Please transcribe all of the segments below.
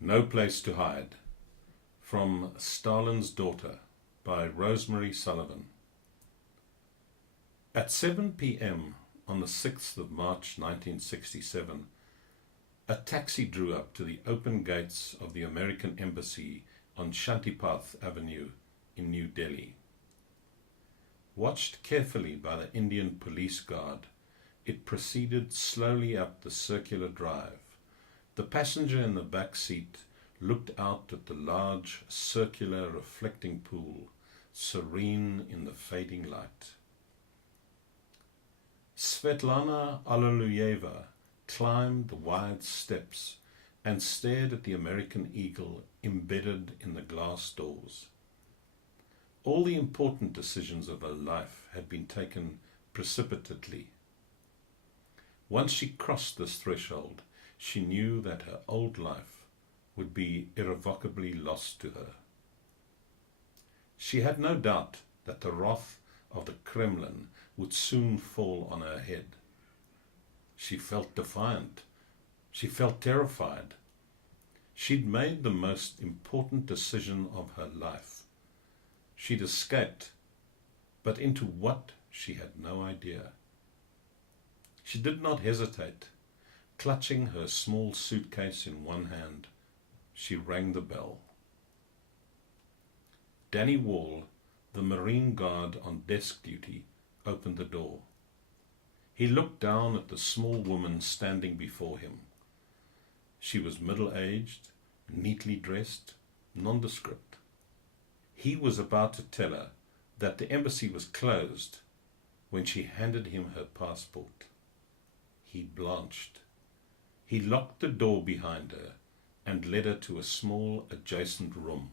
No Place to Hide, from Stalin's Daughter by Rosemary Sullivan. At 7 p.m. on the 6th of March 1967, a taxi drew up to the open gates of the American Embassy on Shantipath Avenue in New Delhi. Watched carefully by the Indian police guard, it proceeded slowly up the circular drive. The passenger in the back seat looked out at the large, circular, reflecting pool, serene in the fading light. Svetlana Alliluyeva climbed the wide steps and stared at the American eagle embedded in the glass doors. All the important decisions of her life had been taken precipitately. Once she crossed this threshold, she knew that her old life would be irrevocably lost to her. She had no doubt that the wrath of the Kremlin would soon fall on her head. She felt defiant. She felt terrified. She'd made the most important decision of her life. She'd escaped, but into what she had no idea. She did not hesitate. Clutching her small suitcase in one hand, she rang the bell. Danny Wall, the Marine guard on desk duty, opened the door. He looked down at the small woman standing before him. She was middle-aged, neatly dressed, nondescript. He was about to tell her that the embassy was closed when she handed him her passport. He blanched. He locked the door behind her and led her to a small adjacent room.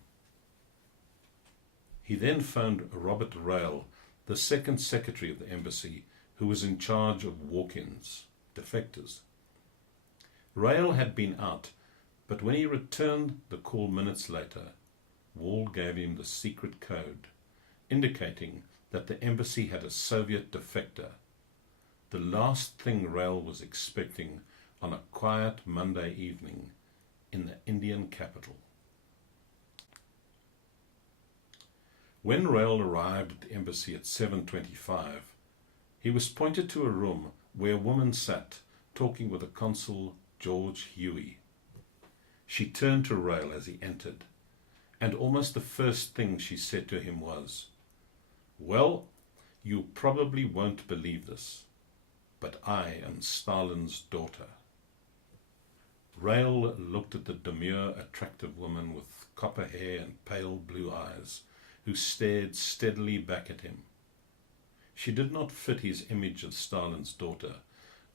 He then phoned Robert Rail, the second secretary of the embassy, who was in charge of walk-ins, defectors. Rail had been out, but when he returned the call minutes later, Wall gave him the secret code, indicating that the embassy had a Soviet defector, the last thing Rail was expecting on a quiet Monday evening in the Indian capital. When Rail arrived at the embassy at 7:25, he was pointed to a room where a woman sat talking with the consul, George Huey. She turned to Rail as he entered, and almost the first thing she said to him was, "Well, you probably won't believe this, but I am Stalin's daughter." Rail looked at the demure, attractive woman with copper hair and pale blue eyes, who stared steadily back at him. She did not fit his image of Stalin's daughter,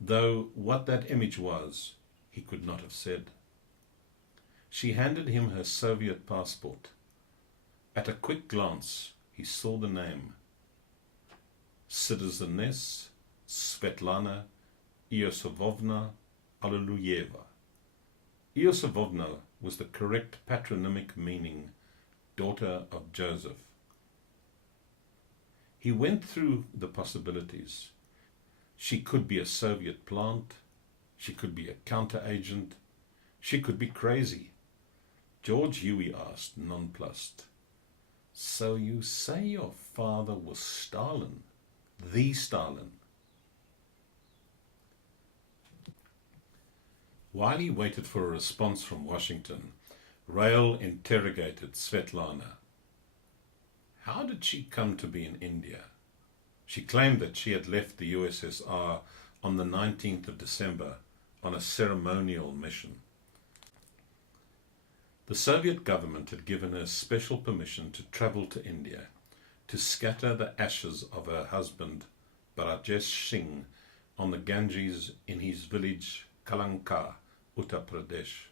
though what that image was, he could not have said. She handed him her Soviet passport. At a quick glance, he saw the name: Citizeness Svetlana Iosifovna Alliluyeva. Iosifovna was the correct patronymic meaning daughter of Joseph. He went through the possibilities. She could be a Soviet plant. She could be a counter-agent. She could be crazy. George Huey asked, nonplussed, "So you say your father was Stalin, the Stalin?" While he waited for a response from Washington, Rail interrogated Svetlana. How did she come to be in India? She claimed that she had left the USSR on the 19th of December on a ceremonial mission. The Soviet government had given her special permission to travel to India, to scatter the ashes of her husband, Brajesh Singh, on the Ganges in his village Kalanka, Uttar Pradesh,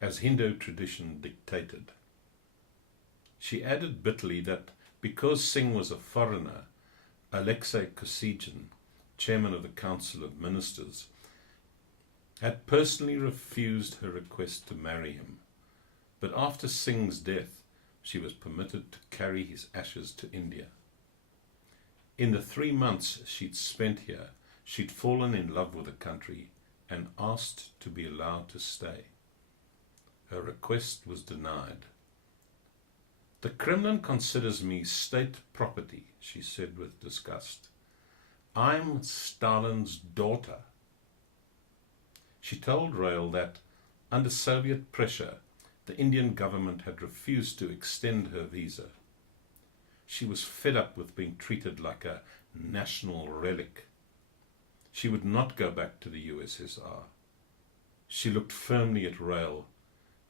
as Hindu tradition dictated. She added bitterly that because Singh was a foreigner, Alexei Kosygin, chairman of the Council of Ministers, had personally refused her request to marry him. But after Singh's death, she was permitted to carry his ashes to India. In the 3 months she'd spent here, she'd fallen in love with the country and asked to be allowed to stay. Her request was denied. "The Kremlin considers me state property," she said with disgust. "I'm Stalin's daughter." She told Rail that, under Soviet pressure, the Indian government had refused to extend her visa. She was fed up with being treated like a national relic. She would not go back to the USSR. She looked firmly at Rail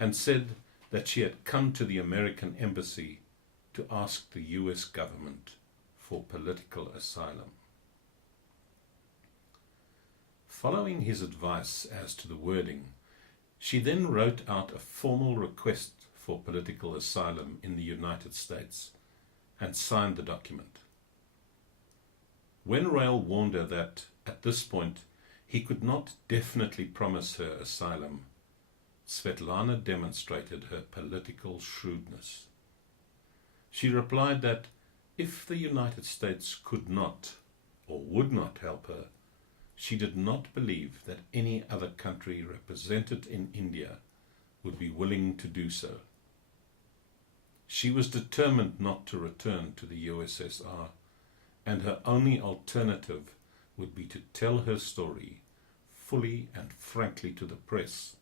and said that she had come to the American embassy to ask the US government for political asylum. Following his advice as to the wording, she then wrote out a formal request for political asylum in the United States and signed the document. When Rail warned her that, at this point, he could not definitely promise her asylum, Svetlana demonstrated her political shrewdness. She replied that if the United States could not or would not help her, she did not believe that any other country represented in India would be willing to do so. She was determined not to return to the USSR, and her only alternative would be to tell her story fully and frankly to the press,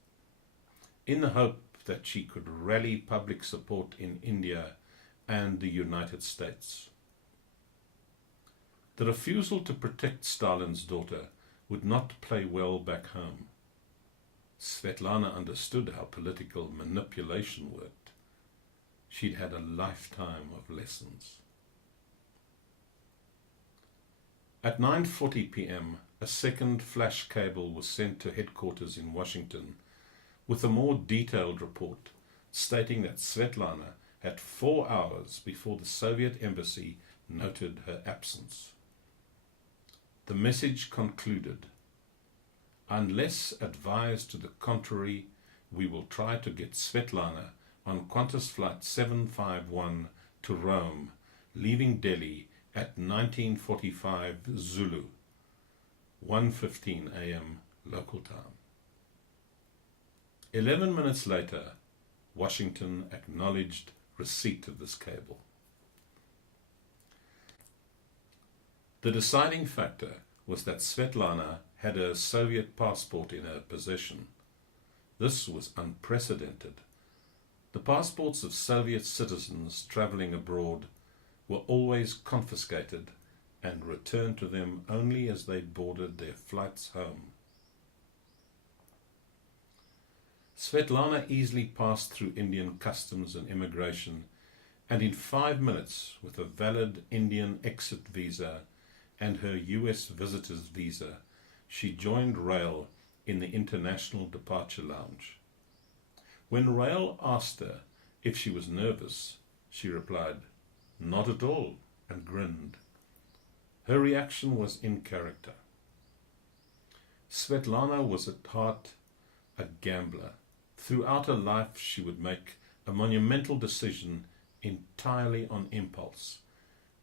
in the hope that she could rally public support in India and the United States. The refusal to protect Stalin's daughter would not play well back home. Svetlana understood how political manipulation worked. She'd had a lifetime of lessons. At 9:40 p.m., a second flash cable was sent to headquarters in Washington with a more detailed report stating that Svetlana had 4 hours before the Soviet embassy noted her absence. The message concluded, "Unless advised to the contrary, we will try to get Svetlana on Qantas Flight 751 to Rome, leaving Delhi at 19:45 Zulu, 1:15 a.m. local time." 11 minutes later, Washington acknowledged receipt of this cable. The deciding factor was that Svetlana had a Soviet passport in her possession. This was unprecedented. The passports of Soviet citizens traveling abroad were always confiscated and returned to them only as they boarded their flights home. Svetlana easily passed through Indian customs and immigration, and in 5 minutes, with a valid Indian exit visa and her US visitor's visa, she joined Rail in the International Departure Lounge. When Rail asked her if she was nervous, she replied, "Not at all," and grinned. Her reaction was in character. Svetlana was at heart a gambler. Throughout her life, she would make a monumental decision entirely on impulse,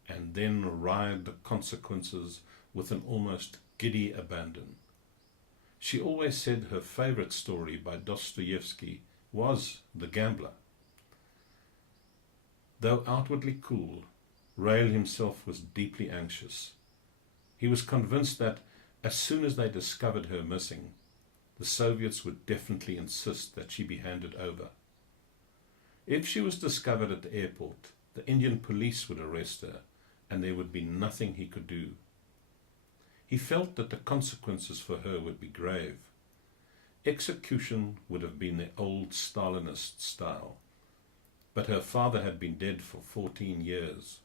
and then ride the consequences with an almost giddy abandon. She always said her favorite story by Dostoevsky was The Gambler. Though outwardly cool, Rail himself was deeply anxious. He was convinced that as soon as they discovered her missing, the Soviets would definitely insist that she be handed over. If she was discovered at the airport, the Indian police would arrest her, and there would be nothing he could do. He felt that the consequences for her would be grave. Execution would have been the old Stalinist style, but her father had been dead for 14 years.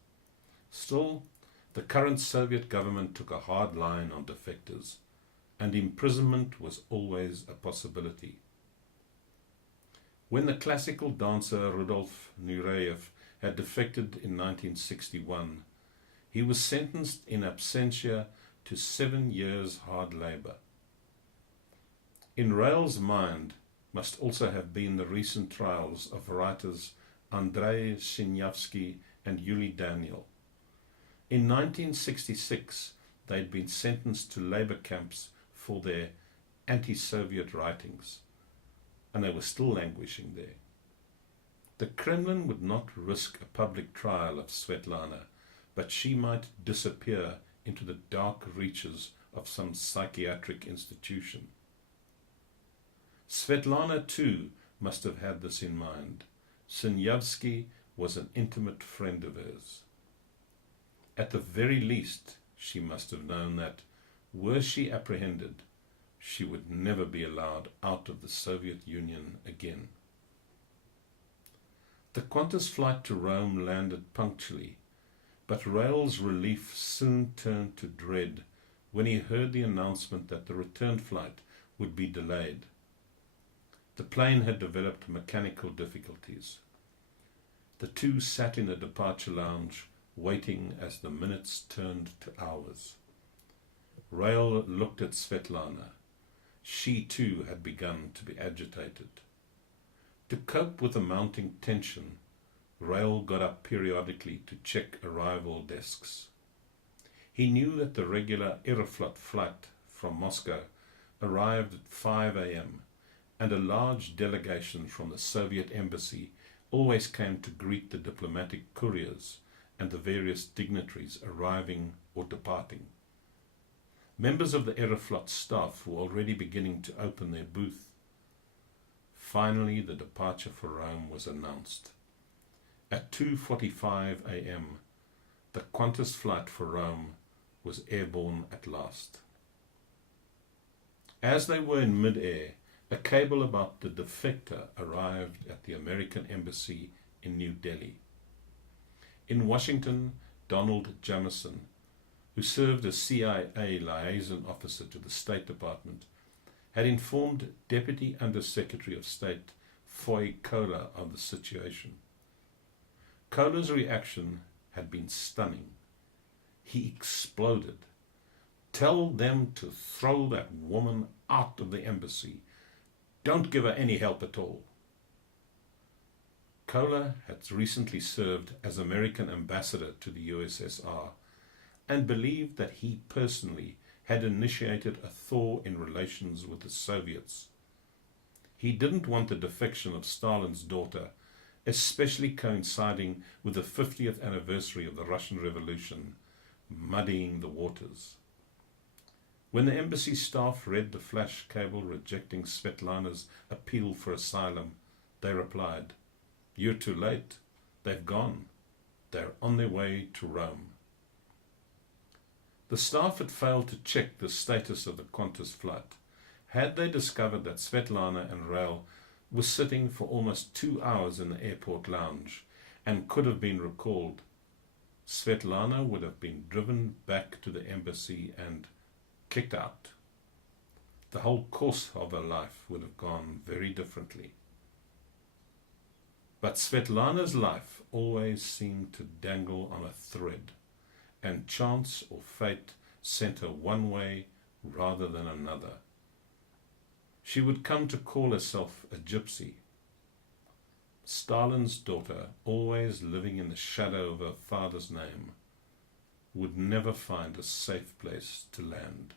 Still, the current Soviet government took a hard line on defectors, and imprisonment was always a possibility. When the classical dancer Rudolf Nureyev had defected in 1961, he was sentenced in absentia to 7 years hard labor. In Rail's mind must also have been the recent trials of writers Andrei Sinyavsky and Yuli Daniel. In 1966, they had been sentenced to labor camps for their anti-Soviet writings. and they were still languishing there. The Kremlin would not risk a public trial of Svetlana, but she might disappear into the dark reaches of some psychiatric institution. Svetlana, too, must have had this in mind. Sinyavsky was an intimate friend of hers. At the very least, she must have known that, were she apprehended, she would never be allowed out of the Soviet Union again. The Qantas flight to Rome landed punctually, but Rail's relief soon turned to dread when he heard the announcement that the return flight would be delayed. The plane had developed mechanical difficulties. The two sat in the departure lounge, waiting as the minutes turned to hours. Rail looked at Svetlana. She too had begun to be agitated. To cope with the mounting tension, Rail got up periodically to check arrival desks. He knew that the regular Aeroflot flight from Moscow arrived at 5 a.m., and a large delegation from the Soviet embassy always came to greet the diplomatic couriers and the various dignitaries arriving or departing. Members of the Aeroflot staff were already beginning to open their booth. Finally, the departure for Rome was announced. At 2:45 a.m., the Qantas flight for Rome was airborne at last. As they were in mid-air, a cable about the defector arrived at the American embassy in New Delhi. In Washington, Donald Jamison, who served as CIA liaison officer to the State Department, had informed Deputy Under-Secretary of State Foy Kohler of the situation. Kohler's reaction had been stunning. He exploded. "Tell them to throw that woman out of the embassy. Don't give her any help at all." Kohler had recently served as American ambassador to the USSR and believed that he personally had initiated a thaw in relations with the Soviets. He didn't want the defection of Stalin's daughter, especially coinciding with the 50th anniversary of the Russian Revolution, muddying the waters. When the embassy staff read the flash cable rejecting Svetlana's appeal for asylum, they replied, "You're too late. They've gone. They're on their way to Rome." The staff had failed to check the status of the Qantas flight. Had they discovered that Svetlana and Rail were sitting for almost 2 hours in the airport lounge and could have been recalled, Svetlana would have been driven back to the embassy and kicked out. The whole course of her life would have gone very differently. But Svetlana's life always seemed to dangle on a thread, and chance or fate sent her one way rather than another. She would come to call herself a gypsy. Stalin's daughter, always living in the shadow of her father's name, would never find a safe place to land.